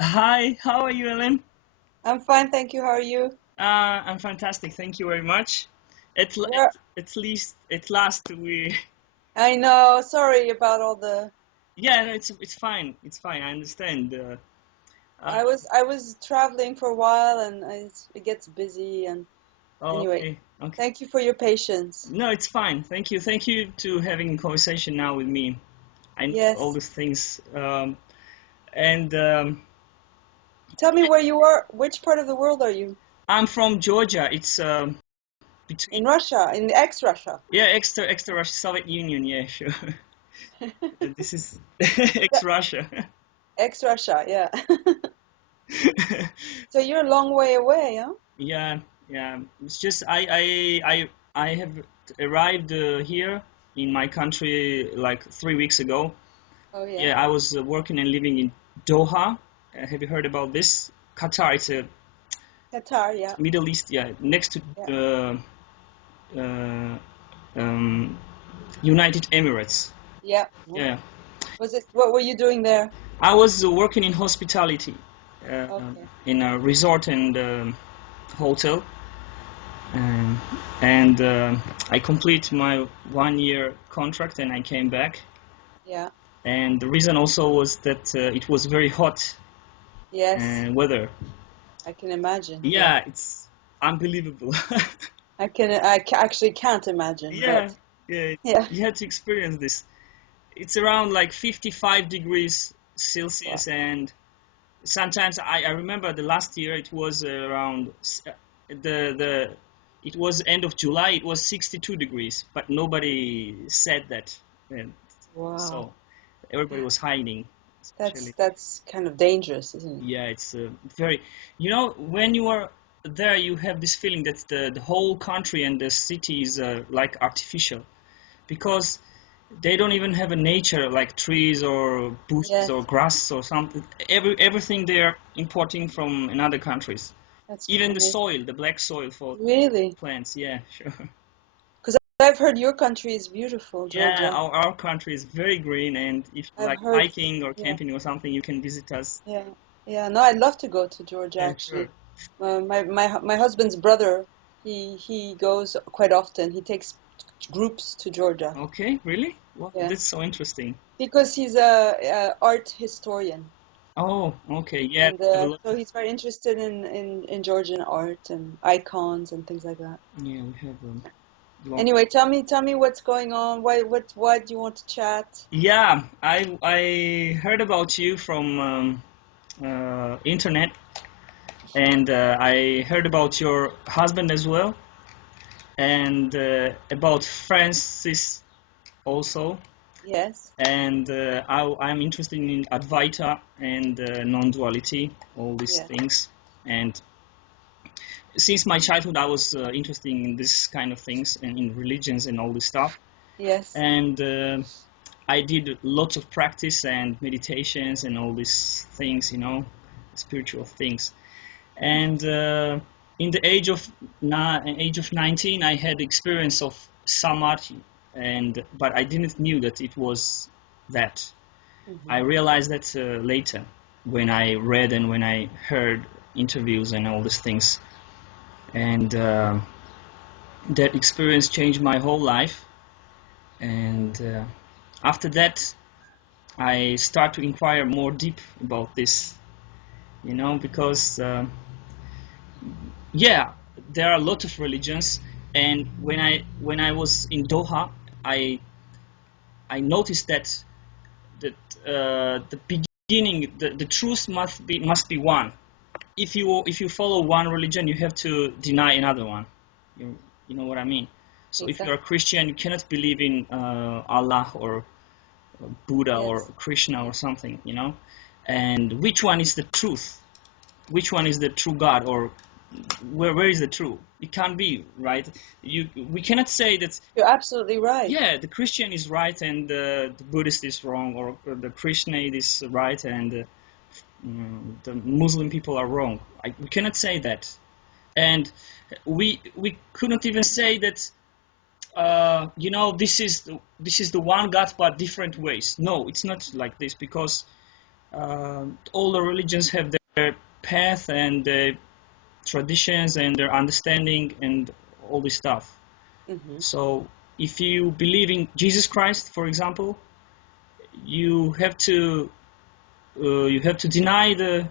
Hi, how are you, Ellen? I'm fine, thank you. How are you? I'm fantastic. Thank you very much. Where At least at last we. I know, sorry about all the Yeah, no, it's fine. It's fine. I understand. Uh, I was traveling for a while and it gets busy and oh, anyway, okay, okay. thank you for your patience. No, it's fine. Thank you. Thank you to having a conversation now with me. I know all Yes. these things. And Tell me where you are, which part of the world are you? I'm from Georgia. It's between. In Russia, in the ex-Russia. Yeah, extra Russia, Soviet Union. Yeah, sure. This is ex-Russia. Ex-Russia, yeah. So you're a long way away, huh? Yeah, yeah. It's just I have arrived here in my country like 3 weeks ago. Oh yeah. Yeah, I was working and living in Doha. Have you heard about this? Qatar. It's a Qatar, yeah. Middle East. Yeah, next to Yeah. uh, um, United Emirates. Yeah. Yeah, What were you doing there? I was working in hospitality uh, Okay. in a resort and hotel. Um, and I complete my 1 year contract and I came back. Yeah. And the reason also was that it was very hot Yes. weather. I can imagine. Yeah. Yeah, it's unbelievable. Actually can't imagine, Yeah, but yeah, yeah. you had to experience this. It's around like 55 degrees Wow. Celsius, and sometimes I remember the last year it was around the it was end of July, it was 62 degrees, but nobody said that. And Wow. so everybody was hiding, That's especially. that's kind of dangerous, isn't it? Yeah, it's very, when you are there, you have this feeling that the whole country and the city is like artificial because they don't even have a nature like trees or bushes or Yes, grass or something. Everything they're importing from another countries. that's Even the amazing. soil, the black soil for Really? plants. Yeah, sure. Because I've heard your country is beautiful, Yeah, Georgia. our country is very green, and if you I've like heard, hiking or yeah, camping or something, you can visit us. yeah, yeah. No, I'd love to go to Georgia Yeah, sure. actually. My husband's brother, he goes quite often. He takes groups to Georgia. Okay, really? Well, Yeah, that's so interesting. because he's a art historian, Oh, okay. Yeah, and we have a lot so of. he's very interested in Georgian art and icons and things like that. Yeah, we have long. Anyway, tell me what's going on. Why do you want to chat? Yeah, I heard about you from internet, and I heard about your husband as well, and about Francis also, Yes. and I'm interested in Advaita and non-duality, all these Yes. things, and since my childhood I was interested in this kind of things and in religions and all this stuff, Yes. and I did lots of practice and meditations and all these things, spiritual things. And in the age of 19, I had experience of samadhi, and but I didn't knew that it was that. I Hmm. realized that later when I read and when I heard interviews and all these things, and that experience changed my whole life. And after that, I start to inquire more deep about this, because yeah, there are a lot of religions, and when I was in Doha, I I noticed that the beginning, the truth must be one. If you follow one religion, you have to deny another one. You know what I mean? So if you're a Exactly. Christian, you cannot believe in Allah or Buddha or Yes. Krishna or Yes. something, And which one is the truth? Which one is the true God, or where is the true? It can't be, right? We cannot say that, You're absolutely right. yeah, the Christian is right and the Buddhist is wrong, or the Krishna is right and the Muslim people are wrong. We cannot say that, and we couldn't even say that. This is the one God, but different ways. No, it's not like this because all the religions have their path and their traditions and their understanding and all this stuff. Mm-hmm. So if you believe in Jesus Christ, for example, you have to deny the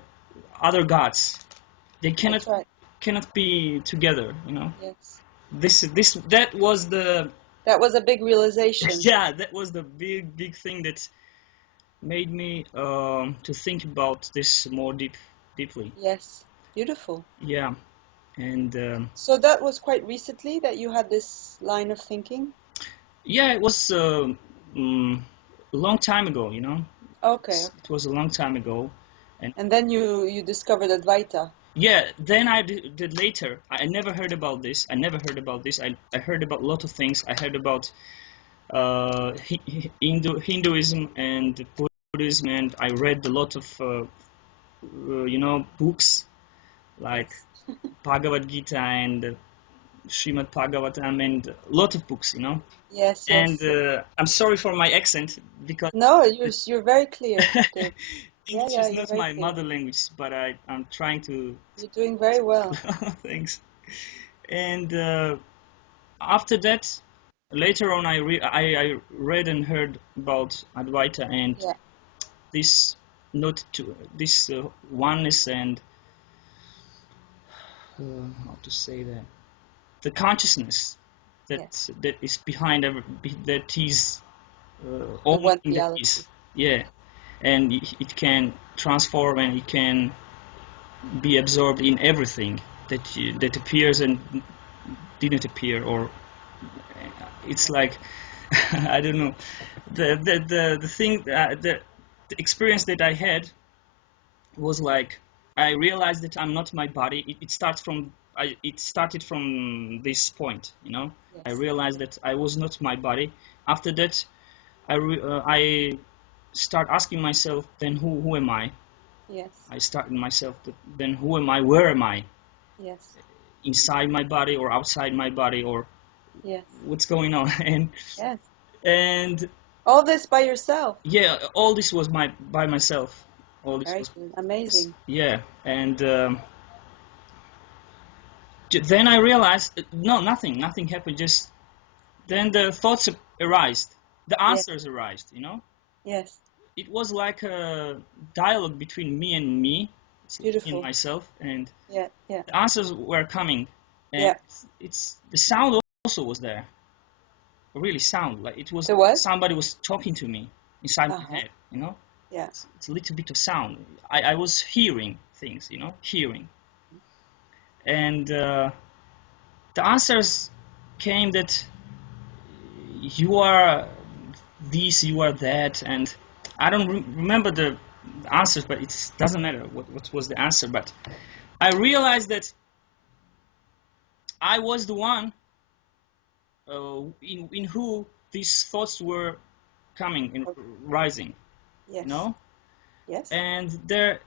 other gods. They That's right. cannot be together, you know. Yes. That was the That was a big realization. yeah, that was the big thing that made me to think about this more deeply. Yes. Beautiful. Yeah, and So that was quite recently that you had this line of thinking? yeah, it was a long time ago, you know. Okay, It okay. was a long time ago, and And then you discovered Advaita. yeah, then I did later. I never heard about this. I never heard about this. I heard about a lot of things. I heard about Hinduism and Buddhism, and I read a lot of you know, books like Yes. Bhagavad Gita and Srimad Bhagavatam and a lot of books, you know. Yes, And yes. I'm sorry for my accent because No, you're very clear, Dave. Yeah, English yeah, is you're not very my clear. mother language, but I'm trying to. You're doing very well. Thanks. And after that, later on, I read and heard about Advaita and Yeah, this not to this oneness and how to say that, the consciousness yes. that is behind that is The all one in that reality. is, yeah, and it can transform and it can be absorbed in everything that appears and didn't appear, or it's Yeah. like I don't know, the thing the experience that I had was like I realized that I'm not my body. It starts from it started from this point, you know. I Yes. realized that I was not my body. After that, I start asking myself, then who am I? Yes. I start in myself, then who am I? Where am I? Yes. Inside my body or outside my body, or Yes. what's going on? Yes. And All this by yourself. yeah, all this was by myself. All this Very was good. Amazing. yeah, and then I realized no, nothing happened. Just then the thoughts arised, the Yes. answers arised. You know, Yes. it was like a dialogue between me, in Beautiful. myself, and Yeah. Yeah. the answers were coming, and Yeah. it's the sound also was there, really sound like it was The what? somebody was talking to me inside my Uh-huh. head. You know, Yeah. it's a little bit of sound. I was hearing things, you know, hearing, and the answers came that you are this, you are that, and I don't remember the answers, but it doesn't matter what was the answer. But I realized that I was the one in who these thoughts were coming and Oh, rising, you yes. know, Yes. and there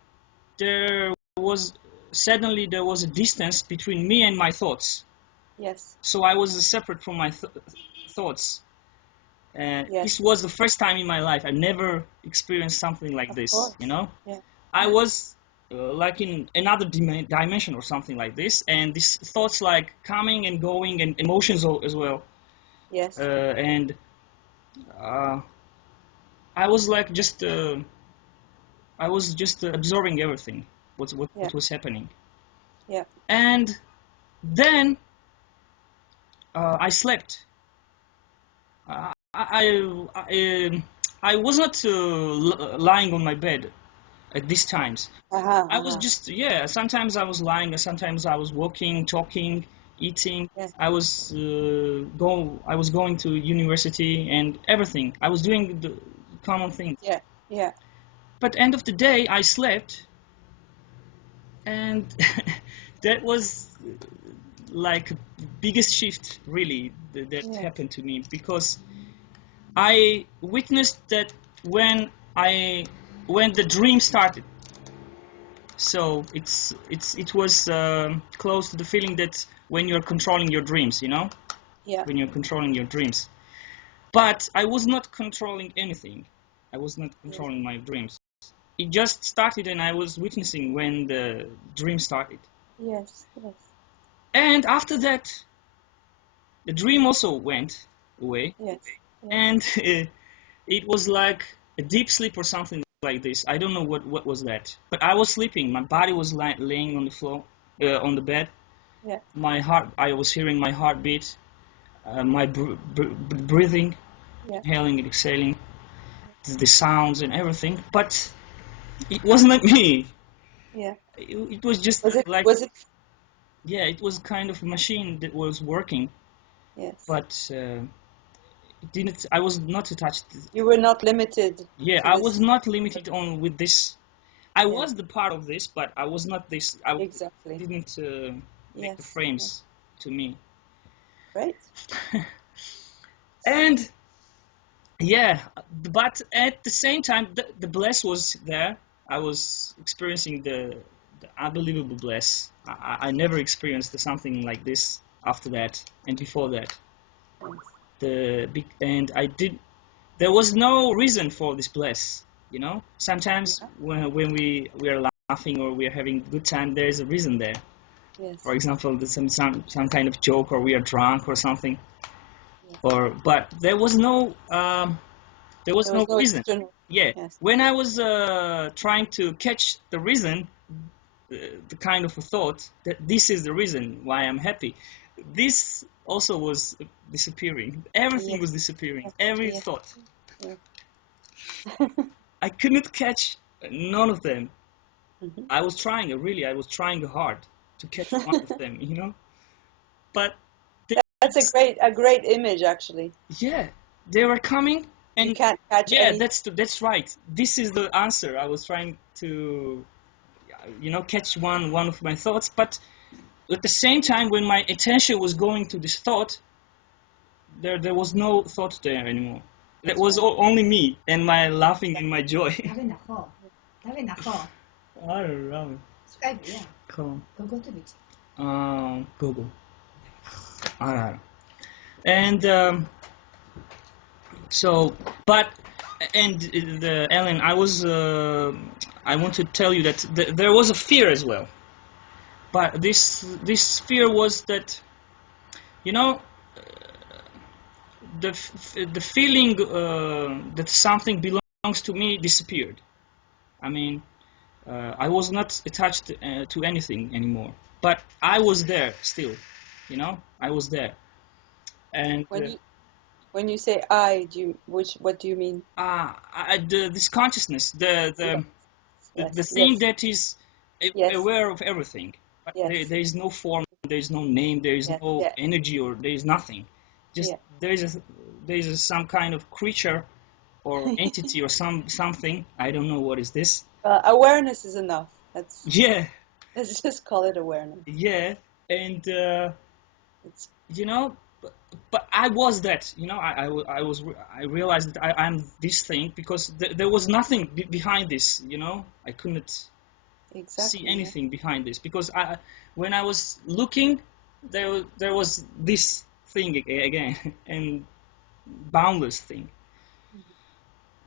was suddenly there was a distance between me and my thoughts, Yes. so I was separate from my thoughts. This Yes. was the first time in my life. I never experienced something like Of this, you course. know. Yeah. I Yeah. was like in another dimension or something like this, and these thoughts like coming and going and emotions as well. Yes. And uh, I was like just I was just absorbing everything, Yeah. what was happening. Yeah. And then I slept. I was not lying on my bed at these times. Uh-huh. I was Uh-huh. just, yeah, sometimes I was lying, sometimes I was walking, talking, eating. Yes. I was going to university and everything. I was doing the common things. Yeah. Yeah. But end of the day, I slept, and that was like biggest shift really that Yes. happened to me, because I witnessed that when I when the dream started. So it was close to the feeling that when you're controlling your dreams, you know, Yeah. when you're controlling your dreams. But I was not controlling anything. I was not Yes. controlling my dreams. it just started, and I was witnessing when the dream started. Yes. Yes. And after that, the dream also went away, Yes. Yes. and it was like a deep sleep or something like this. I don't know what was that, but I was sleeping. My body was laying on the floor, on the bed. Yeah. My heart, I was hearing my heartbeat, my breathing, Yeah. inhaling and exhaling, the sounds and everything. But it wasn't like me. Yeah. It was just Was it? like, Was it? yeah, it was kind of a machine that was working, Yes. but it didn't. I was not attached. You were not limited Yeah, to I was this. not limited on with this. I Yeah. was the part of this, but I was not this. I Exactly. didn't make the Yes. Yes. frames to me. Great. And yeah, but at the same time, the bliss was there. I was experiencing the unbelievable bliss. I never experienced something like this after that and before that. Yes. And I did. There was no reason for this bliss. You know, sometimes Yeah. when we are laughing or we are having a good time, there is a reason there. For Yes. example, there's some kind of joke, or we are drunk or something. Yes. Or but there was There no was no reason. external. Yeah, Yes. when I was trying to catch the reason, the kind of a thought that this is the reason why I'm happy, this also was disappearing. Everything Yes. was disappearing. Yes. Every Yes. thought. Yes. I couldn't catch none of them. Mhm. I was trying hard to catch one of them, But they That's just, a great image actually. yeah, they were coming, You and can't catch yeah, any. that's right. This is the answer. I was trying to, catch one of my thoughts, but at the same time, when my attention was going to this thought, there was no thought there anymore. That That's was right. only me and my laughing and my joy. 誰だこう I don't know. スカイプや Cool. こことびち Google. I don't know. And so, but and the Ellen, I want to tell you that there was a fear as well. But this fear was that, you know, the feeling that something belongs to me disappeared. I mean, I was not attached to anything anymore, but I was there still. I was there, and When you say I, what do you mean? this consciousness, Yes. the Yes. thing Yes. that is Yes. aware of everything, but Yes. there is no form, there is no name, there is Yes. no Yes. energy, or there is nothing. Just Yeah. there is some kind of creature or entity or something. I don't know what is this. Awareness is enough. Yeah, Let's just call it awareness. yeah, and It's you know. But I was that, I realized that I'm this thing because there was nothing behind this, I couldn't see exactly, yeah. anything behind this because when I was looking, there was this thing again and boundless thing.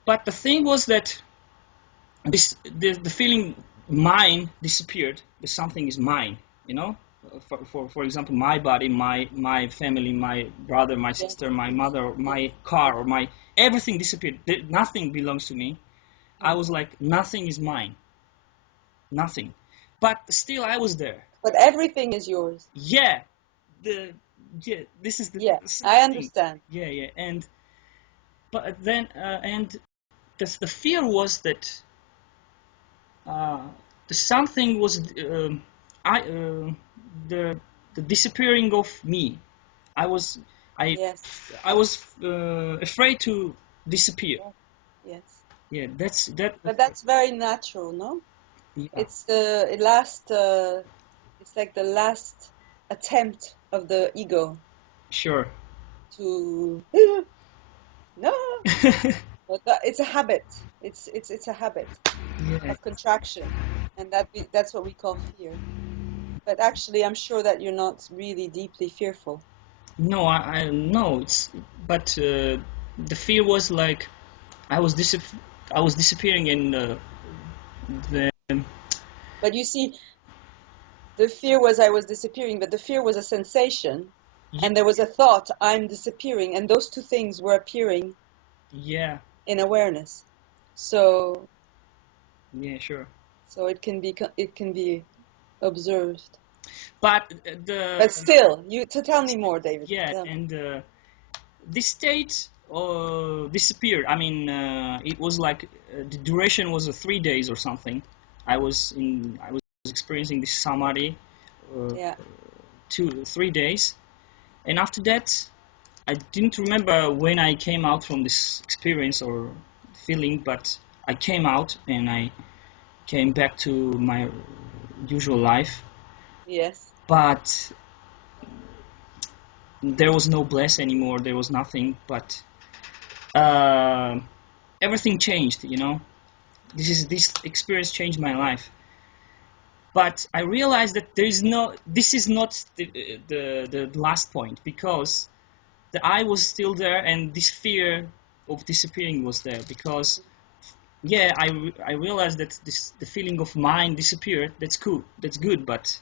But the thing was that the feeling mine disappeared. The something is mine, you know. For example, my body, my family, my brother, my Yes, sister, my yes, mother, yes, my car, yes, or my everything disappeared. Nothing belongs to me. I yes. was like, nothing is mine, nothing. But still, I was there. But everything is yours. Yeah, the this is Yeah, this is I the thing. understand. Yeah, and but then and the fear was that uh, the something was I the disappearing of me. I was I Yes, I was afraid to disappear. yes, yes. Yeah, that's that. But that's very natural, no? Yeah, It's the last. It's like the last attempt of the ego sure. to no. But it's a habit. It's a habit Yeah. of contraction, and that's what we call fear. But actually, I'm sure that you're not really deeply fearful. No, I no. It's but the fear was like I was disappearing in. the But you see, the fear was I was disappearing, but the fear was a sensation, and there was a thought, I'm disappearing, and those two things were appearing yeah, in awareness. So yeah, sure. it can be observed. But But still, you to tell me more, David. yeah, Tell me. and this state disappeared. I mean, it was like the duration was 3 days or something. I was experiencing this samadhi, Yeah, 3 days, and after that, I didn't remember when I came out from this experience or feeling, but I came out and I came back to my usual life. yes, But there was no bliss anymore. There was nothing, but uh, everything changed. This experience changed my life. But I realized that this is not the last point, because the I was still there and this fear of disappearing was there, because yeah, I realized that the feeling of mine disappeared. That's cool, that's good, but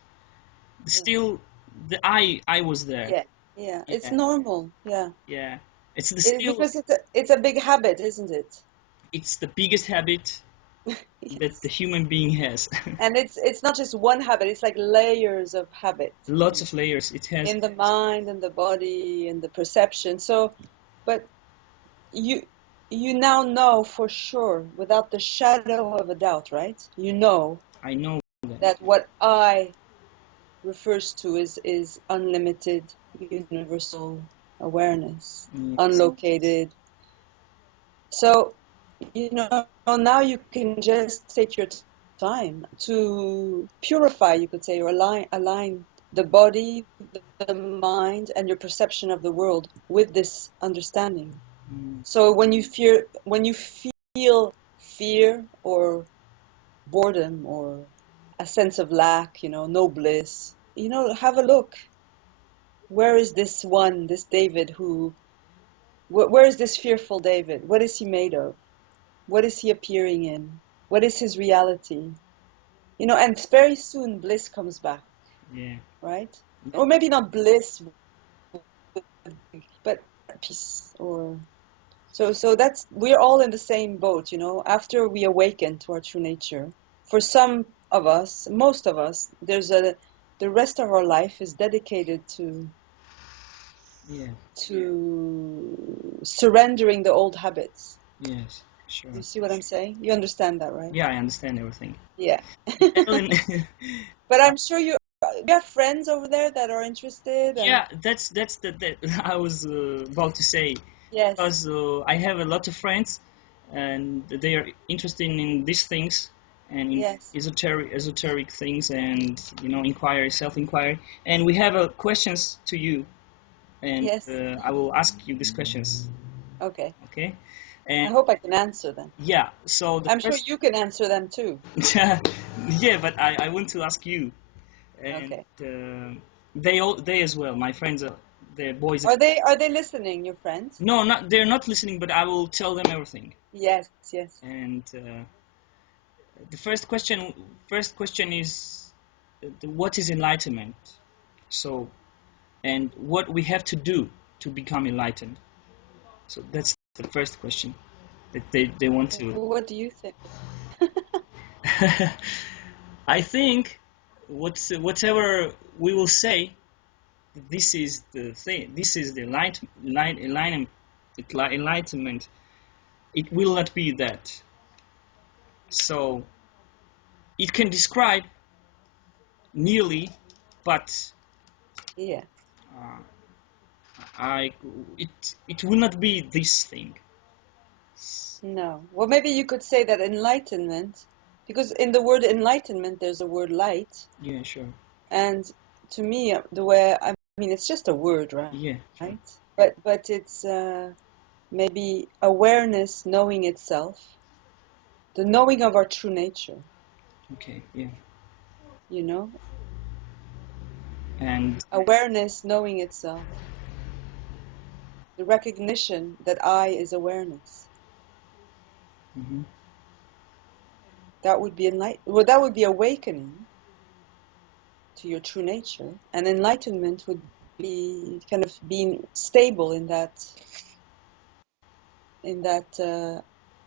yeah, still the I was there. yeah, yeah. It's Yeah, normal. Yeah, yeah. It's the it, still because it's a big habit, isn't it? it's the biggest habit that the Yes. human being has. And it's not just one habit, it's like layers of habit, Lots of layers it has. in the mind and the body and the perception. So, but you you now know for sure, without the shadow of a doubt, right? You know I know that. that what I refers to is unlimited, universal awareness, Yes. unlocated. So, now you can just take your time to purify, you could say, or align the body, the mind, and your perception of the world with this understanding. Mm, So when you feel fear or boredom or a sense of lack, no bliss, have a look. Where is this one, this David where is this fearful David? What is he made of? What is he appearing in? What is his reality? And very soon bliss comes back, yeah. right? Or maybe not bliss, but peace. Or so that's we're all in the same boat, after we awaken to our true nature. For some of us, most of us, the rest of our life is dedicated Yeah. to surrendering the old habits. Yes. Sure. You see what I'm saying? You understand that, right? Yeah, I understand everything. Yeah. Ellen, But I'm sure you have friends over there that are interested and yeah, that's that I was about to say, yes, because I have a lot of friends, and they are interested in these things and in yes, esoteric things, and inquiry, self-inquiry, and we have questions to you, and yes. I will ask you these questions. Okay. Okay, I and hope I can answer them. yeah, so the I'm sure first you can answer them too. yeah, but I want to ask you, and Okay. they as well, my friends, the boys. Are they listening, your friends? No, not they're not listening, but I will tell them everything. Yes, yes. And the first question is, what is enlightenment? So, and what we have to do to become enlightened. So that's the first question that they want to. What do you think? I think whatever we will say, this is the thing. This is the enlightenment. It will not be that. So it can describe nearly, but Yeah. uh, I it will not be this thing. No. Well, maybe you could say that enlightenment, because in the word enlightenment, there's a word light. Yeah, sure. And to me, the way, I mean, it's just a word, right? Yeah, sure. But it's maybe awareness, knowing itself, the knowing of our true nature, Okay, yeah. you know? And Awareness, knowing itself, the recognition that I is awareness. mhm. That would be well, that would be awakening to your true nature, and enlightenment would be kind of being stable in that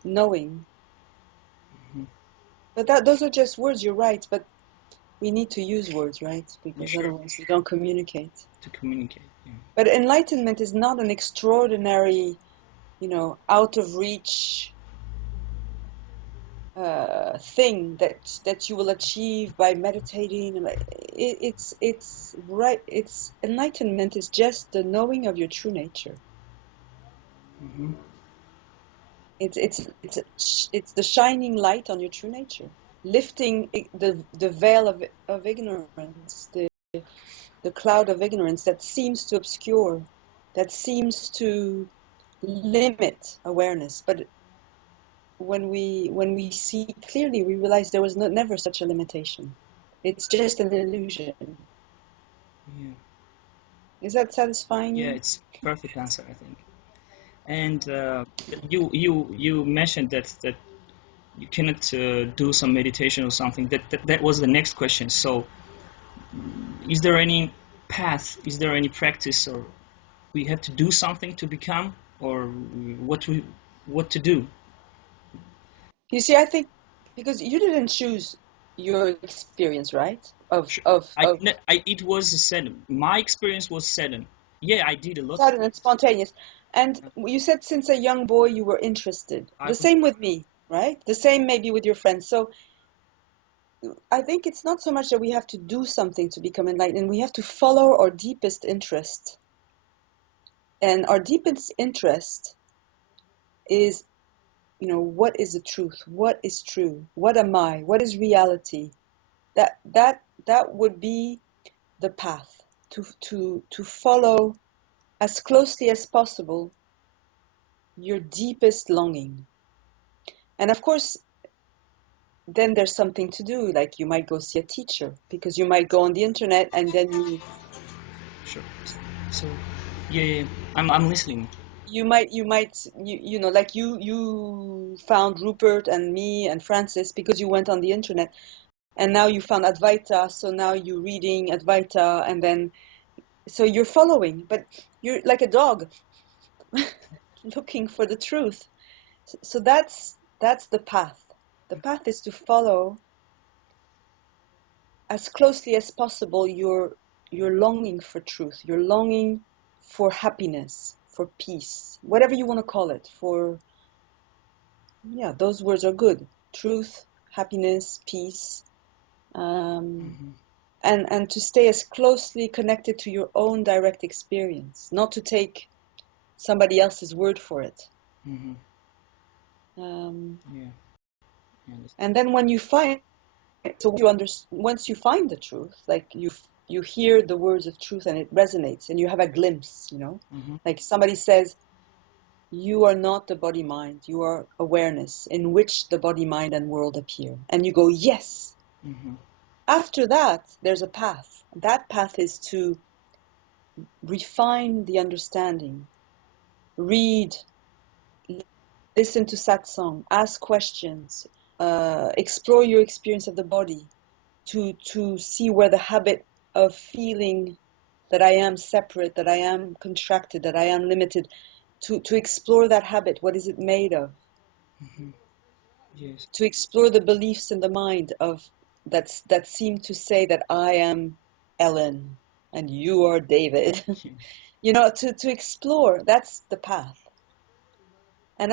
knowing. Mhm. But those are just words. You're right, but we need to use words, right? Yeah, Because sure. otherwise we don't communicate. To communicate. Yeah. But enlightenment is not an extraordinary, out of reach thing that you will achieve by meditating. It's right. It's enlightenment is just the knowing of your true nature. Mhm. It's the shining light on your true nature, lifting the veil of ignorance, the cloud of ignorance that seems to obscure, that seems to limit awareness. But when we see clearly, we realize there was never such a limitation. It's just an illusion. Yeah. Is that satisfying Yeah, you? it's perfect answer, I think. And you mentioned that you cannot do some meditation or something. That was the next question. So, is there any path? Is there any practice, or we have to do something to become, or what to do? You see, I think because you didn't choose your experience, right? Of Sure. of of It was sudden. My experience was sudden. Yeah, I did a lot of sudden it. and spontaneous. And you said since a young boy you were interested. The I've same with me, right? The same maybe with your friends. So I think it's not so much that we have to do something to become enlightened. We have to follow our deepest interest. And our deepest interest is, what is the truth? What is true? What am I? What is reality? That would be the path to follow as closely as possible your deepest longing. And of course, then there's something to do. Like you might go see a teacher because you might go on the internet and then sure. So, yeah, yeah, I'm listening. like you found Rupert and me and Francis because you went on the internet, and now you found Advaita, so now you're reading Advaita, and then so you're following, but you're like a dog looking for the truth. So that's the path. The path is to follow as closely as possible your longing for truth, your longing for happiness, for peace, whatever you want to call it. Yeah, those words are good. Truth, happiness, peace, um, Hmm. and to stay as closely connected to your own direct experience, not to take somebody else's word for it. Hmm. Um, Yeah, I understand. and then when you find, so once you find the truth, like you hear the words of truth and it resonates, and you have a glimpse, Hmm. like somebody says, you are not the body mind, you are awareness in which the body mind and world appear, and you go, yes. Hmm. After that, there's a path. That path is to refine the understanding, read, listen to satsang, ask questions, explore your experience of the body, to see where the habit of feeling that I am separate, that I am contracted, that I am limited, to explore that habit. What is it made of? Hmm. Yes. To explore the beliefs in the mind that seem to say that I am Ellen and you are David. Yeah. To explore, that's the path. And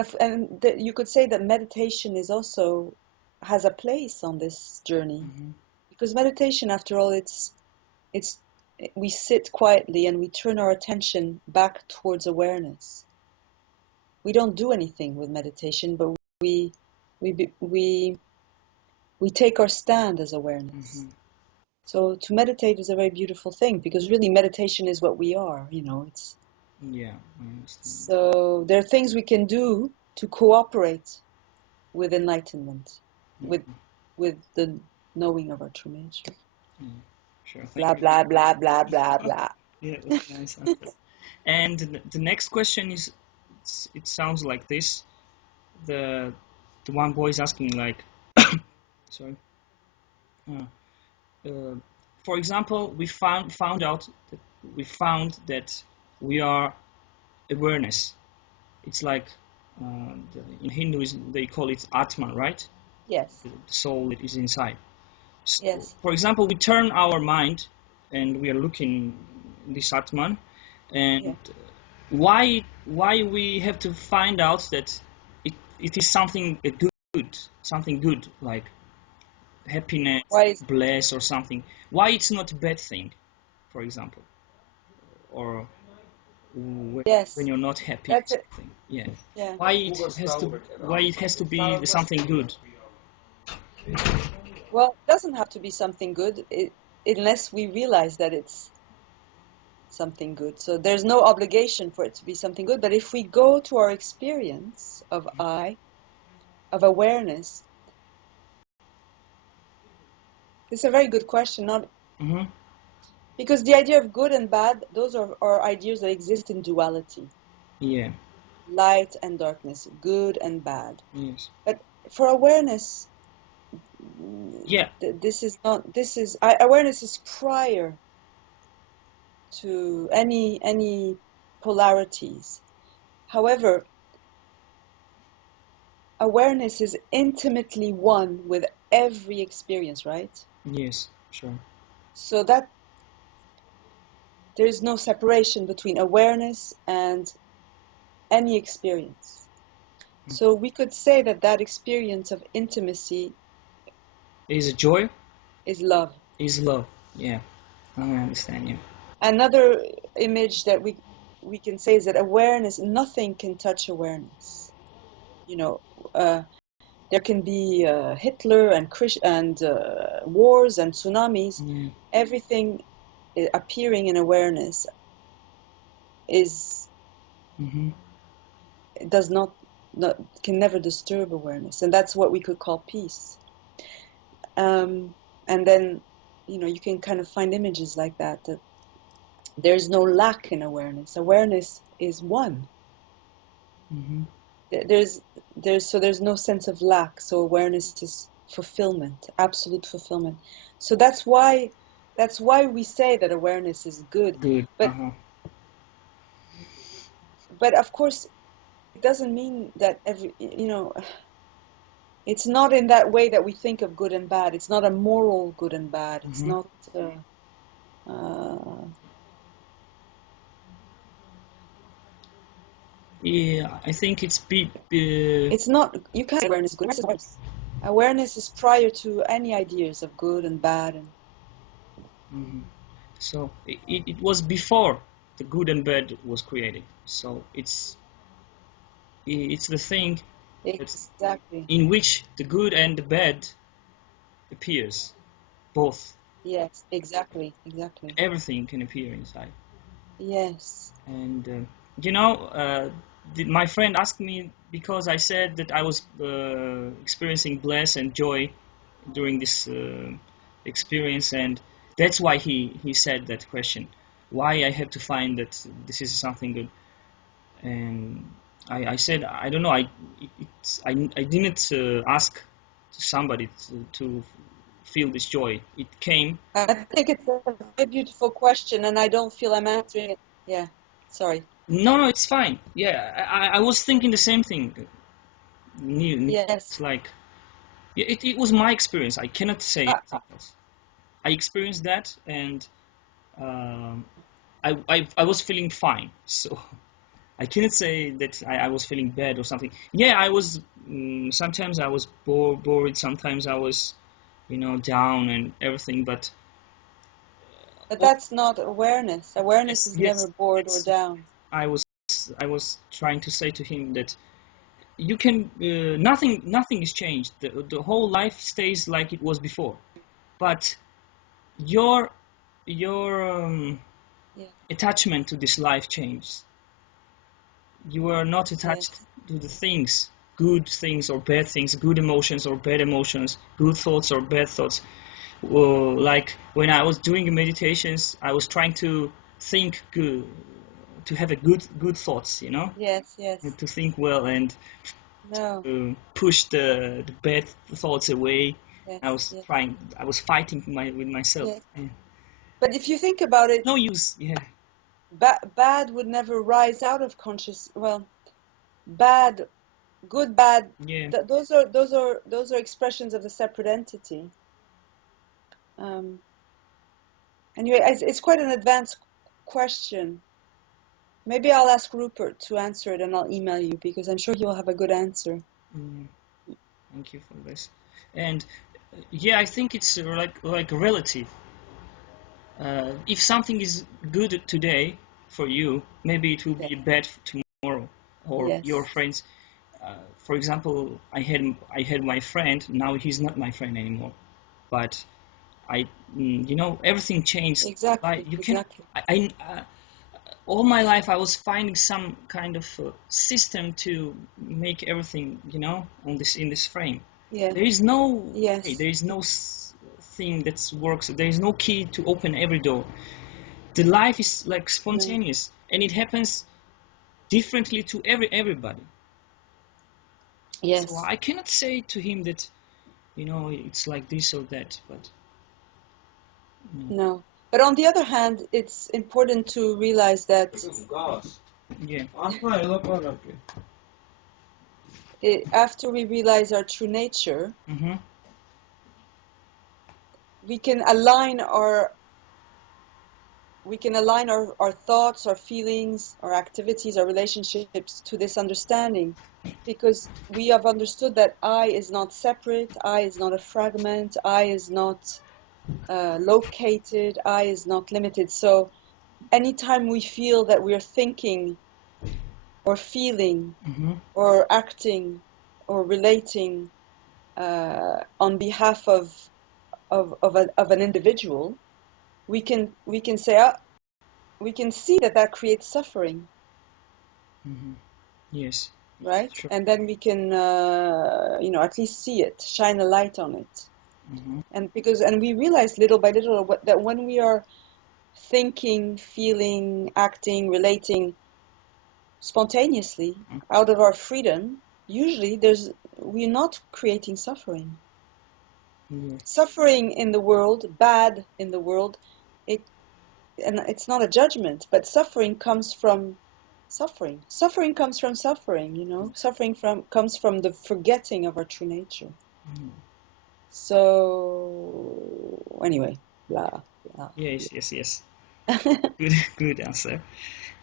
you could say that meditation is also has a place on this journey, Hmm. because meditation, after all, it's we sit quietly and we turn our attention back towards awareness. We don't do anything with meditation, but we we we take our stand as awareness. Hmm. So to meditate is a very beautiful thing, because really meditation is what we are. It's Yeah, I understand. so there are things we can do to cooperate with enlightenment, with Hmm. with the knowing of our true nature. Yeah. Sure. Thank Blah you. blah blah blah blah blah. Yeah, that's a nice answer. And the next question is, it sounds like this. The the one boy is asking like, sorry. Uh, uh, for example, we found that we are awareness. It's like in Hinduism they call it Atman, right? Yes. The soul that is inside. So, Yes. for example, we turn our mind and we are looking this Atman, and Yeah. why we have to find out that it is something something good, like happiness, Why is bliss, or something. Why it's not a bad thing, for example, or when yes. you're not happy or That's it. something. Yeah. Yeah. Why it has to be something good? Well, it doesn't have to be something good unless we realize that it's something good. So there's no obligation for it to be something good. But if we go to our experience of of awareness, it's a very good question. Not Mm-hmm. because the idea of good and bad, those are ideas that exist in duality, Yeah. light and darkness, good and bad. Yes. But for awareness, Yeah. this is not. Awareness is prior to any polarities. However, awareness is intimately one with every experience, right? Yes. Sure. So that there is no separation between awareness and any experience. So we could say that that experience of intimacy Is joy? is love. Is love? Yeah. I understand you. Another image that we can say is that awareness, nothing can touch awareness. You know, there can be Hitler and wars and tsunamis. Yeah. Everything appearing in awareness is Mm-hmm. does not can never disturb awareness, and that's what we could call peace. And then you can kind of find images like that. That there's no lack in awareness. Awareness is one. Mm-hmm. There's there's no sense of lack. So awareness is fulfillment, absolute fulfillment. So that's why we say that awareness is good. Good. But Uh-huh. of course it doesn't mean that it's not in that way that we think of good and bad. It's not a moral good and bad. It's Mm-hmm. not uh, Yeah, I think it's it's not, you can't say awareness is good. Awareness is prior to any ideas of good and bad. And mhm. So it was before the good and bad was created. So it's the thing that exactly. in which the good and the bad appears. Both. Yes, exactly. Everything can appear inside. Yes. And you know, my friend asked me because I said that I was experiencing bliss and joy during this experience, and that's why he said that question. Why I have to find that this is something good, and I said I don't know. I didn't ask to somebody to feel this joy. It came. I think it's a very beautiful question, and I don't feel I'm answering it. Yeah. Sorry. No, it's fine. Yeah, I was thinking the same thing. It's Yes. like yeah, it was my experience. I cannot say Uh, anything else. I experienced that, and um, I was feeling fine. So I cannot say that I was feeling bad or something. Yeah, I was. Sometimes I was bored. Sometimes I was, down and everything. But but that's not awareness. Awareness yes, is yes, never bored or yes. down. I was I was trying to say to him that you can nothing is changed. The whole life stays like it was before. But your your Yeah. attachment to this life changes. You are not attached Yes. to the things, good things or bad things, good emotions or bad emotions, good thoughts or bad thoughts. Well, like when I was doing meditations, I was trying to think good, to have a good thoughts, Yes. Yes. to think well and No. push the bad thoughts away. Yes. I was Yes. I was fighting with myself. Yes. Yeah. But if you think about it, No use. Yeah. bad would never rise out of conscious. Well, bad, good, bad. Yeah. Those are expressions of the separate entity. Anyway, it's quite an advanced question. Maybe I'll ask Rupert to answer it, and I'll email you because I'm sure he'll have a good answer. Thank you for this. And yeah, I think it's like relative. If something is good today for you, maybe it will be Yes. bad tomorrow. Or your Yes. friends. For example, I had my friend. Now he's not my friend anymore. But everything changed. Like Exactly. you can. Exactly. All my life I was finding some kind of system to make everything, on this in this frame. Yeah. There is no way, Yes. there is no thing that works. There is no key to open every door. The life is like No. spontaneous, and it happens differently to everybody. So Yes. I cannot say to him that it's like this or that, but No. But on the other hand, it's important to realize that yeah. after we realize our true nature, Mm-hmm. we can align our our thoughts, our feelings, our activities, our relationships to this understanding, because we have understood that I is not separate, I is not a fragment, I is not located, I is not limited. So anytime we feel that we're thinking or feeling Mm-hmm. or acting or relating on behalf of an individual, we can say, we can see that creates suffering, Mm-hmm. Yes, right? sure. And then we can, at least see it, shine a light on it. Mm-hmm. And we realize little by little that when we are thinking, feeling, acting, relating spontaneously out of our freedom, usually we're not creating suffering. Yeah. Suffering in the world, bad in the world, and it's not a judgment, but suffering comes from suffering. Suffering comes from suffering, Suffering comes from the forgetting of our true nature. Mm-hmm. So anyway, blah blah. Yes, yes, yes. Good, good answer.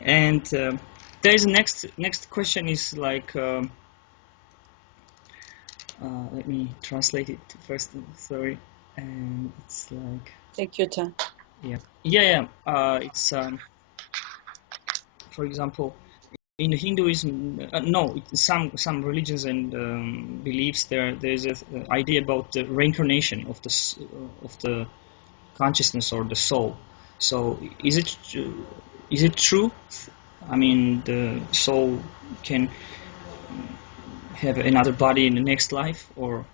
And there is next question is like let me translate it first. Sorry, and it's like Take your time. yeah. It's for example, in Hinduism, no, some religions and beliefs there's a idea about the reincarnation of the consciousness or the soul. So is it true? I mean, the soul can have another body in the next life, or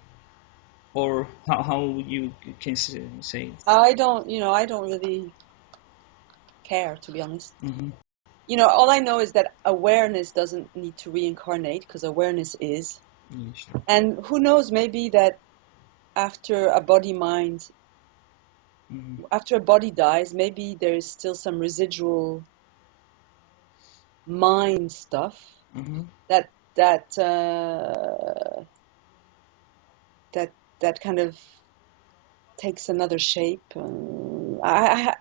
how you can say it. I don't really care, to be honest. Mm-hmm. All I know is that awareness doesn't need to reincarnate because awareness is. Yeah, sure. And who knows, maybe that after a body mind, Mm-hmm. after a body dies, maybe there is still some residual mind stuff Mm-hmm. that that uh, that that kind of takes another shape. I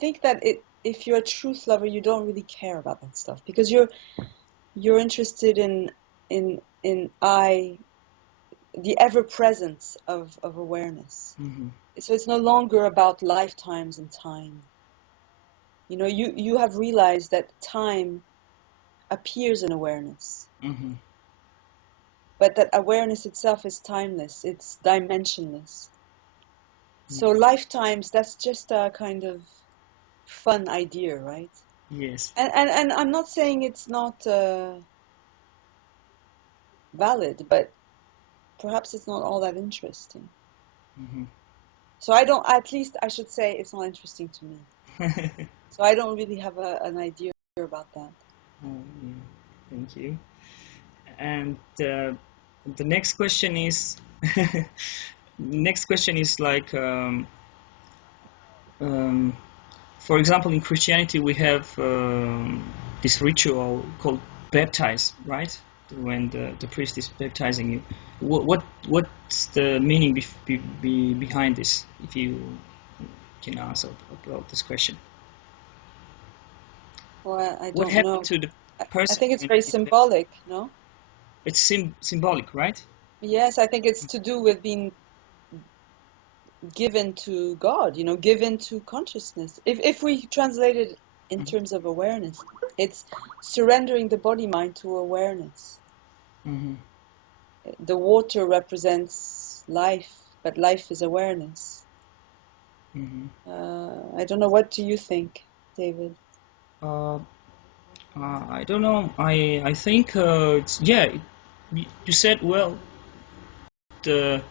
think that if you're a truth lover, you don't really care about that stuff because you're interested in the ever presence of awareness. Mm-hmm. So it's no longer about lifetimes and time. You have realized that time appears in awareness, Mm-hmm. but that awareness itself is timeless, it's dimensionless. So Yes. lifetimes, that's just a kind of fun idea, right? Yes. And I'm not saying it's not valid, but perhaps it's not all that interesting. Mm-hmm. So I don't, at least I should say it's not interesting to me. So I don't really have an idea about that. Yeah. Thank you. And the next question is next question is like, for example, in Christianity we have this ritual called baptize, right? When the priest is baptizing you. What's the meaning behind this? If you can answer about this question. Well, I What don't know. happened to the I person think it's when very he's baptized? symbolic, no? It's symbolic, right? Yes, I think it's to do with being given to God, given to consciousness. If we translate it in Mm-hmm. terms of awareness, it's surrendering the body mind to awareness. Mm-hmm. The water represents life, but life is awareness. Mm-hmm. I don't know. What do you think, David? Uh, I don't know. I think it's, yeah. You said well. The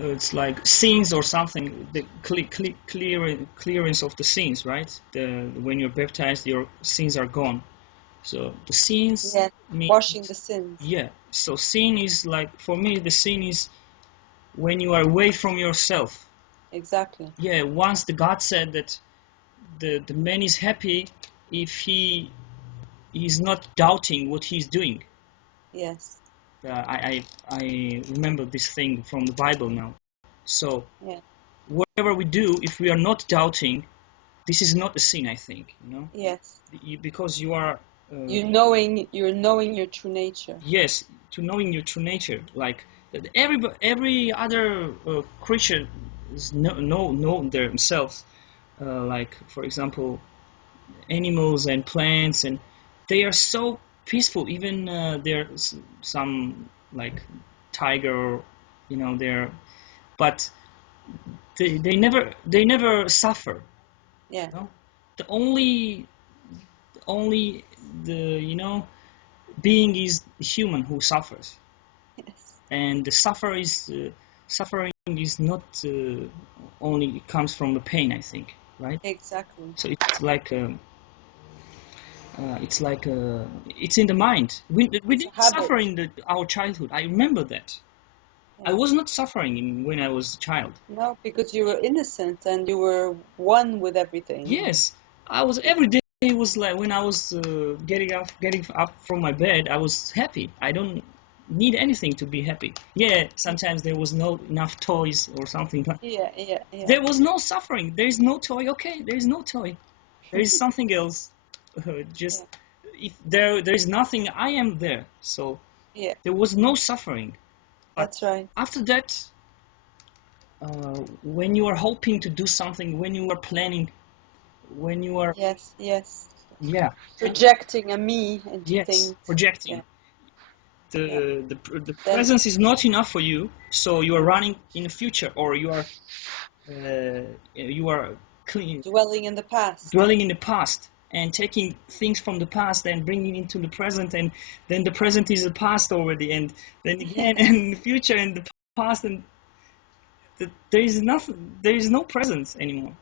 it's like scenes or something. The clearance of the scenes, right? When you're baptized, your sins are gone. So the scenes Yeah, washing means, the sins. yeah. So sin is like, for me, the sin is when you are away from yourself. Exactly. Yeah. Once the God said that the man is happy if he is not doubting what he's doing. Yes. I remember this thing from the Bible now. So Yeah. whatever we do, if we are not doubting, this is not a sin, I think. Yes. Because you are, You're knowing your true nature. yes, to knowing your true nature. Like every other creature know themselves. Like for example, animals and plants, and they are so peaceful. Even there's some like tiger, they're, but they never suffer. Yeah. The only the being is human who suffers, Yes. and the suffering is not only, it comes from the pain, I think, right? Exactly. So it's in the mind. We It's a didn't suffer habit. in our childhood. I remember that. I Yeah. was not suffering when I was a child. No, because you were innocent and you were one with everything. Yes, I was every day. It was like when I was getting up from my bed, I was happy. I don't need anything to be happy. Yeah, sometimes there was no enough toys or something, but Yeah, yeah, yeah, there was no suffering. There is no toy. Okay, there is no toy. There is something else. Just yeah, if there is nothing, I am there. So yeah. there was no suffering. But That's right. after that, when you are hoping to do something, when you are planning, when you are, Yes, yes. yeah, Projecting a me into yes, things. projecting, Yeah, yeah. the Then presence is not enough for you, so you are running in the future, or you are clean, dwelling in the past. dwelling in the past and taking things from the past and bringing into the present, and then the present is the past already, and then again Yes, and the future and the past, and there is nothing, there is no presence anymore.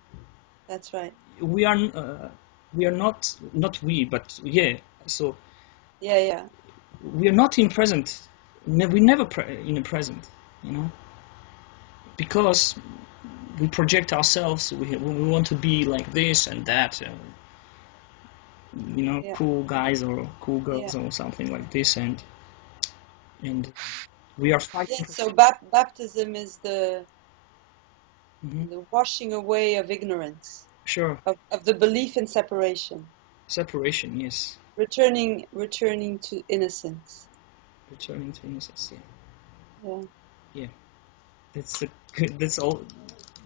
that's right. We are not we, but yeah. So Yeah, yeah. we are not in present. We never in the present, you know, because we project ourselves. We want to be like this and that, Yeah, cool guys or cool yeah. girls or something like this, and we are Yeah, fighting for so something. baptism is the Hmm. the washing away of ignorance, Sure, of the belief in separation, separation. Yes, returning to innocence. returning to innocence. Yeah, Yeah. yeah. That's a good. That's all.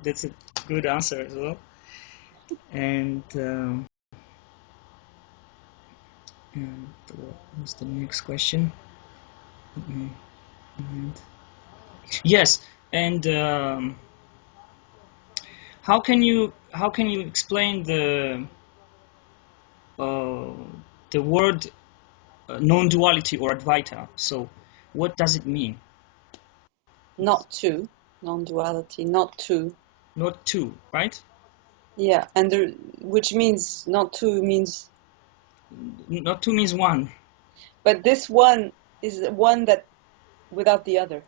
That's a good answer as well. And what was the next question? Mm, and yes, and how can you explain uh, the word non-duality or Advaita? So, what does it mean? Not two, non-duality, not two. Not two, right? Yeah, which means not two means, Not two means one. but this one is one that without the other.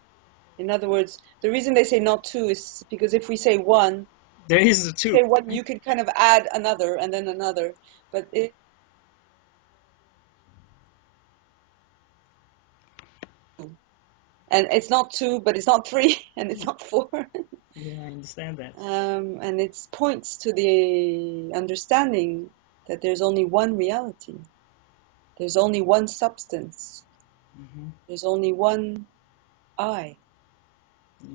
In other words, the reason they say not two is because if we say one, There is a two. say one, you can kind of add another and then another, but and it's not two, but it's not three, and it's not four. Yeah, I understand that. And it points to the understanding that there's only one reality. There's only one substance. Hmm. There's only one I.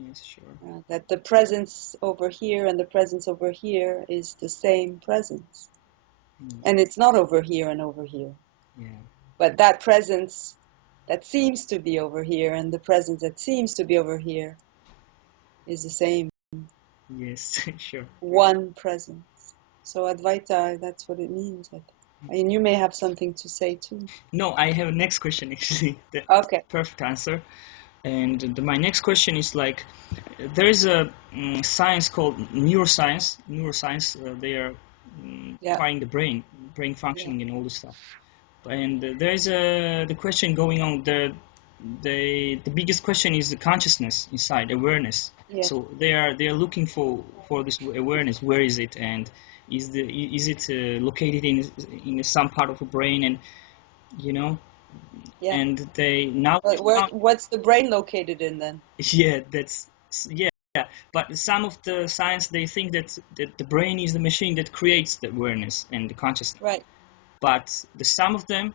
Yes, sure. That the presence over here and the presence over here is the same presence. Mm. And it's not over here and over here. Yeah. But that presence that seems to be over here and the presence that seems to be over here is the same Yes, sure. one presence. So Advaita, that's what it means. And you may have something to say too. No, I have a next question actually. The Okay. perfect answer. And my next question is like, there is a science called neuroscience. Neuroscience, they are Yeah. trying the brain functioning and all this stuff. And there is the question going on. The biggest question is the consciousness inside, awareness. Yeah. So they are looking for this awareness. Where is it, and is it located in some part of the brain, and you know, Yeah. and they now But what's the brain located in then? yeah, yeah. But some of the science, they think that the brain is the machine that creates the awareness and the consciousness. Right. But some of them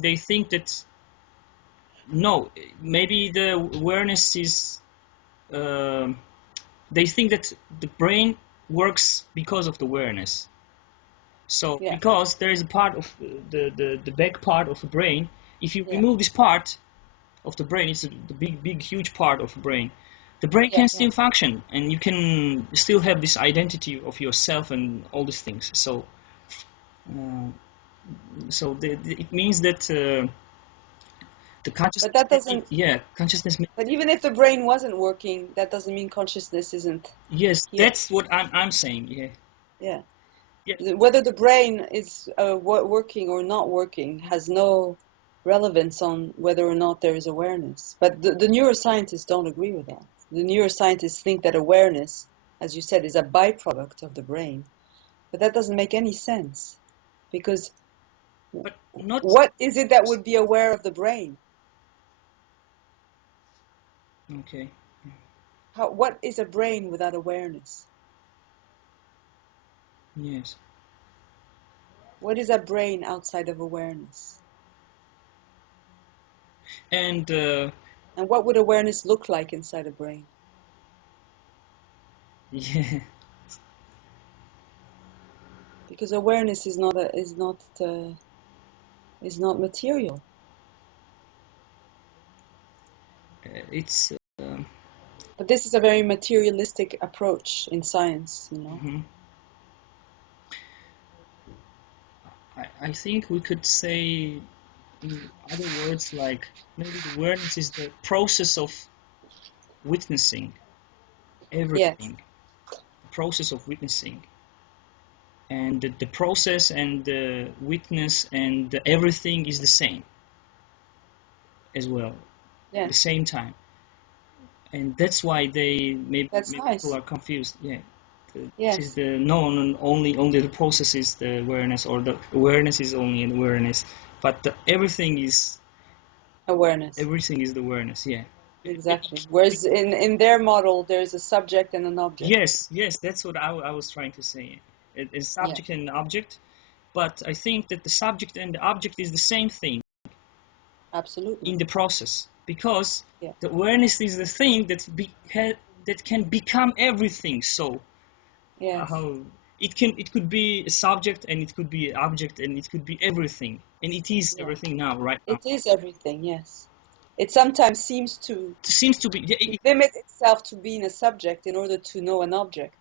they think that no, maybe the awareness is. They think that the brain works because of the awareness. So Yeah. because there is a part of the back part of the brain, if you Yeah. remove this part of the brain, it's the big huge part of the brain. The brain Yeah. can still function, and you can still have this identity of yourself and all these things. So, uh, it means that the But consciousness, that doesn't. consciousness. But even if the brain wasn't working, that doesn't mean consciousness isn't Yes, here. that's what I'm saying. Yeah. Yeah. Yeah. Whether the brain is working or not working has no relevance on whether or not there is awareness. But the neuroscientists don't agree with that. The neuroscientists think that awareness, as you said, is a byproduct of the brain. But that doesn't make any sense because But not what is it that would be aware of the brain? okay. What is a brain without awareness? Yes. What is a brain outside of awareness? And And what would awareness look like inside a brain? yeah, Because awareness is not material. it's. But this is a very materialistic approach in science, you know. Mhm. I think we could say, in other words, like maybe the awareness is the process of witnessing Yes, everything. The process of witnessing, and the process and the witness and everything is the same as well, at the yes, same time. And that's why that's maybe people nice. are confused. Yeah, this is Yes, the known only the process is the awareness, or the awareness is only an awareness, but awareness, everything is the awareness. Yeah. exactly. Whereas in their model, there's a subject and an object. Yes, that's what I was trying to say. A Yeah, subject and an object, but I think that the subject and the object is the same thing absolutely. in the process, because Yeah, the awareness is the thing that can become everything. So yes, how it could be a subject, and it could be an object, and it could be everything, and it is yeah. everything now, right now. It is everything, yes. It sometimes seems It seems to be, yeah, to limit itself to being a subject in order to know an object.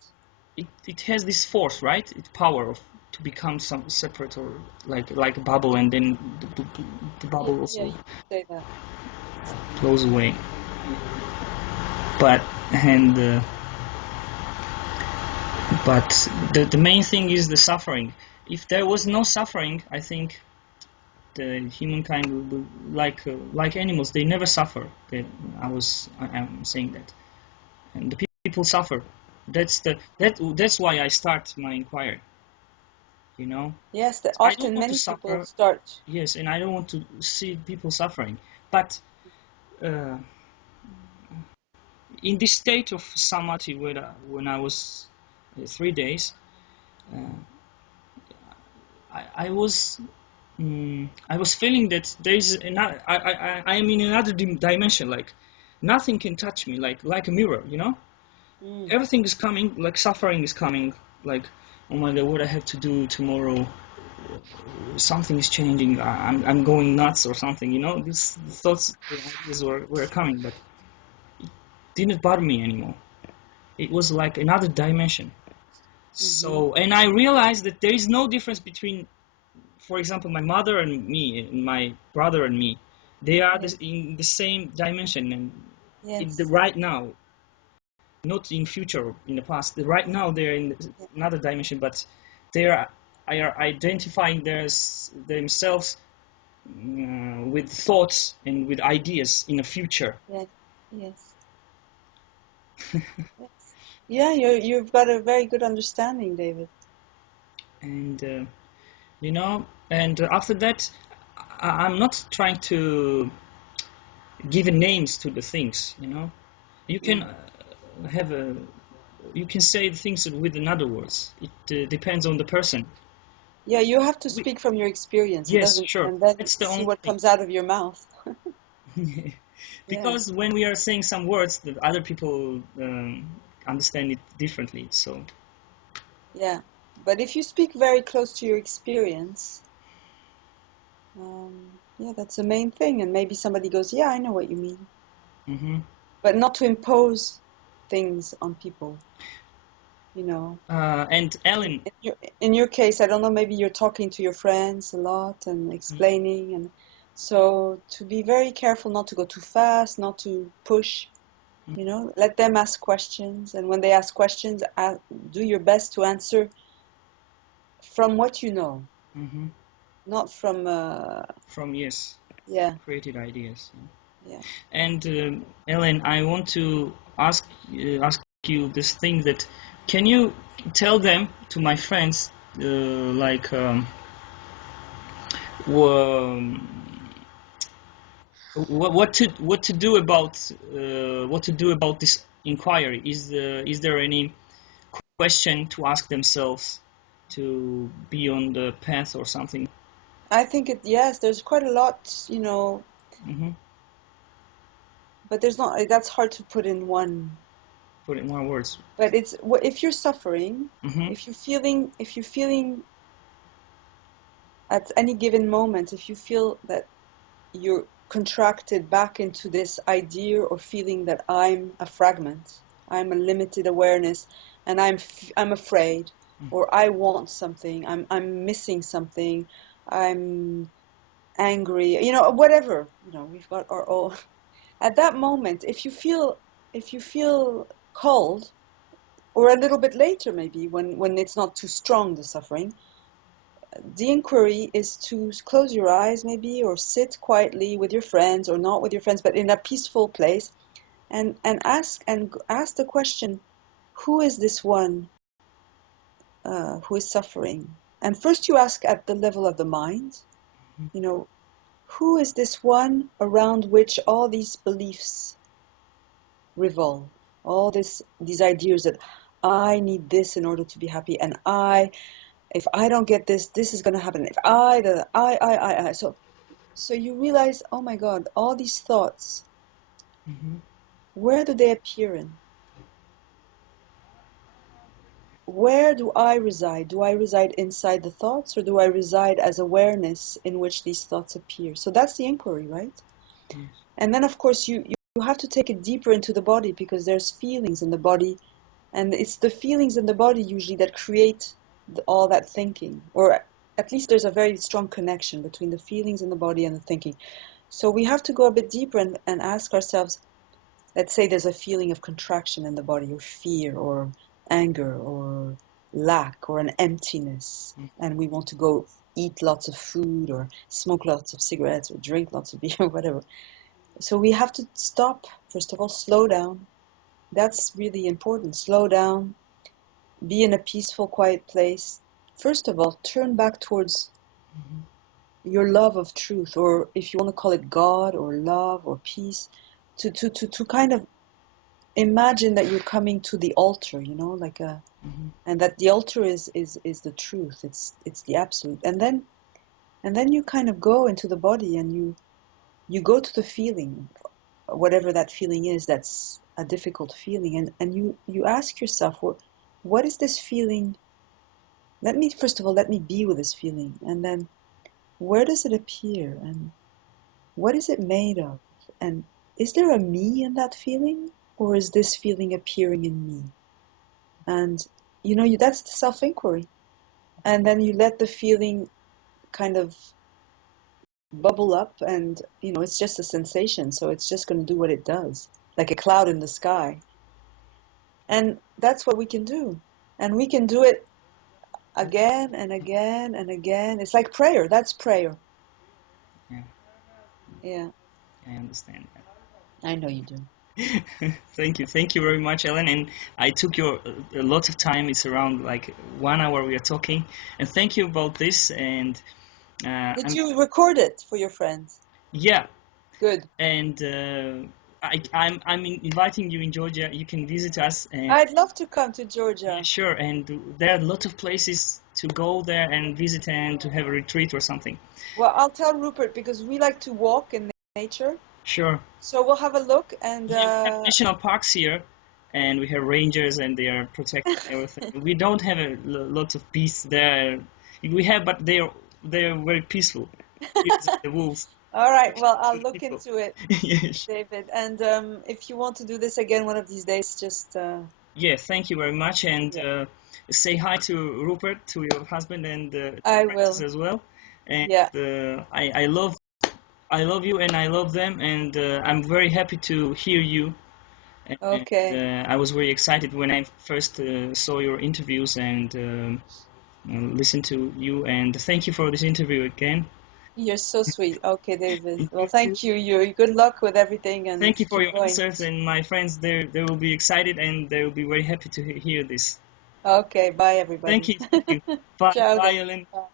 it has this force, right? Its power of to become some separate, or like a bubble, and then the bubble Yeah, also you could say that. goes away. But and but the main thing is the suffering. If there was no suffering, I think the humankind like animals, they never suffer. I'm saying that, and the people suffer. That's why I start my inquiry. You know, Yes, that I don't often want to many people suffer. start. Yes, and I don't want to see people suffering. But uh, in this state of samadhi, when I was 3 days, uh, I was feeling that there is another. I am in another dimension. Like nothing can touch me. Like a mirror. You know, Mm. everything is coming. Like suffering is coming. Like, oh my God, what I have to do tomorrow? Something is changing. I'm going nuts or something. You know, these thoughts, the ideas were coming, but it didn't bother me anymore. It was like another dimension. Mm-hmm. So, and I realized that there is no difference between, for example, my mother and me, and my brother and me. They are Yes. in the same dimension, and in the Yes. right now, not in future, in the past. Right now, they're in Yeah. another dimension, but are identifying themselves with thoughts and with ideas in the future. Yes. Yes. Yes. Yeah, you've got a very good understanding, David. And you know, and after that, I'm not trying to give names to the things. You know, you can Mm. have a you can say things with another words. It depends on the person. Yeah, you have to We, speak from your experience. It yes, doesn't, sure. and then That's the see only what thing. comes out of your mouth. Yeah. Because when we are saying some words, that other people understand it differently. So. Yeah. But if you speak very close to your experience, yeah, that's the main thing. And maybe somebody goes, "Yeah, I know what you mean," Hmm. but not to impose things on people, you know. And In, Ellen. in your in your case, I don't know, maybe you're talking to your friends a lot and explaining, and so to be very careful not to go too fast, not to push, you know, let them ask questions, and when they ask questions, do your best to answer from what you know, Hmm. not from From, yes, yeah, created ideas. yeah. And Ellen, I want to ask you this thing that can you tell them to my friends like um, what to do about this inquiry? Is there any question to ask themselves to be on the path or something? I think yes, there's quite a lot, you know, Hmm. but there's not, that's hard to put in one. Put it in more words. But it's if you're suffering, Hmm. if you're feeling at any given moment, if you feel that you're contracted back into this idea or feeling that I'm a fragment, I'm a limited awareness, and I'm afraid, or I want something, I'm missing something, I'm angry, you know, whatever, you know, we've got our own. At that moment, if you feel called, or a little bit later maybe, when it's not too strong, the suffering, the inquiry is to close your eyes maybe, or sit quietly with your friends, or not with your friends, but in a peaceful place, and ask the question, who is this one who is suffering? And first you ask at the level of the mind, you know, who is this one around which all these beliefs revolve, all these ideas that I need this in order to be happy, and if I don't get this, this is going to happen. If I. So you realize, oh my God, all these thoughts, Hmm. where do they appear in? Where do I reside? Do I reside inside the thoughts, or do I reside as awareness in which these thoughts appear? So that's the inquiry, right? Yes. And then, of course, you have to take it deeper into the body, because there's feelings in the body, and it's the feelings in the body usually that create all that thinking, or at least there's a very strong connection between the feelings in the body and the thinking. So we have to go a bit deeper and ask ourselves, let's say there's a feeling of contraction in the body, or fear, or anger, or lack, or an emptiness, and we want to go eat lots of food or smoke lots of cigarettes or drink lots of beer or whatever. So we have to stop, first of all, slow down. That's really important. Slow down, be in a peaceful, quiet place. First of all, turn back towards your love of truth, or if you want to call it God or love or peace, to kind of imagine that you're coming to the altar, like a, and that the altar is the truth. It's the absolute. And then you kind of go into the body and you go to the feeling, whatever that feeling is, that's a difficult feeling, and you ask yourself, what is this feeling? First of all, let me be with this feeling, and then where does it appear, and what is it made of, and is there a me in that feeling, or is this feeling appearing in me? And that's the self-inquiry, and then you let the feeling kind of bubble up, and it's just a sensation, so it's just going to do what it does, like a cloud in the sky. And that's what we can do, and we can do it again and again and again. It's like prayer. That's prayer. Yeah, Yeah, I understand that. I know you do. Thank you very much, Ellen. And I took your a lot of time. It's around like 1 hour we are talking. And thank you about this. And Did I'm you record it for your friends? yeah. Good. And I'm inviting you in Georgia. You can visit us. And I'd love to come to yeah, Georgia. sure. And there are a lot of places to go there and visit and to have a retreat or something. Well, I'll tell Rupert because we like to walk in nature. Sure. So we'll have a look, and Yeah, we have national parks here, and we have rangers, and they are protecting everything. We don't have lot of peace there. We have, but they are very peaceful. It's the wolves. all right, well, I'll The look people. into it, Yeah, David. And if you want to do this again one of these days, just yeah, thank you very much, and yeah, say hi to Rupert, to your husband, and to I Francis will. as well. And Yeah. I love you, and I love them, and I'm very happy to hear you. And Okay. I was very excited when I first saw your interviews and listened to you. And thank you for this interview again. You're so sweet. Okay, David. And Well, you too. thank you. You good luck with everything and Thank you for keep your going. answers, and my friends, they will be excited and they will be very happy to hear this. Okay, bye everybody. Thank you. Bye, Ciao, bye, David. Ellen. Bye.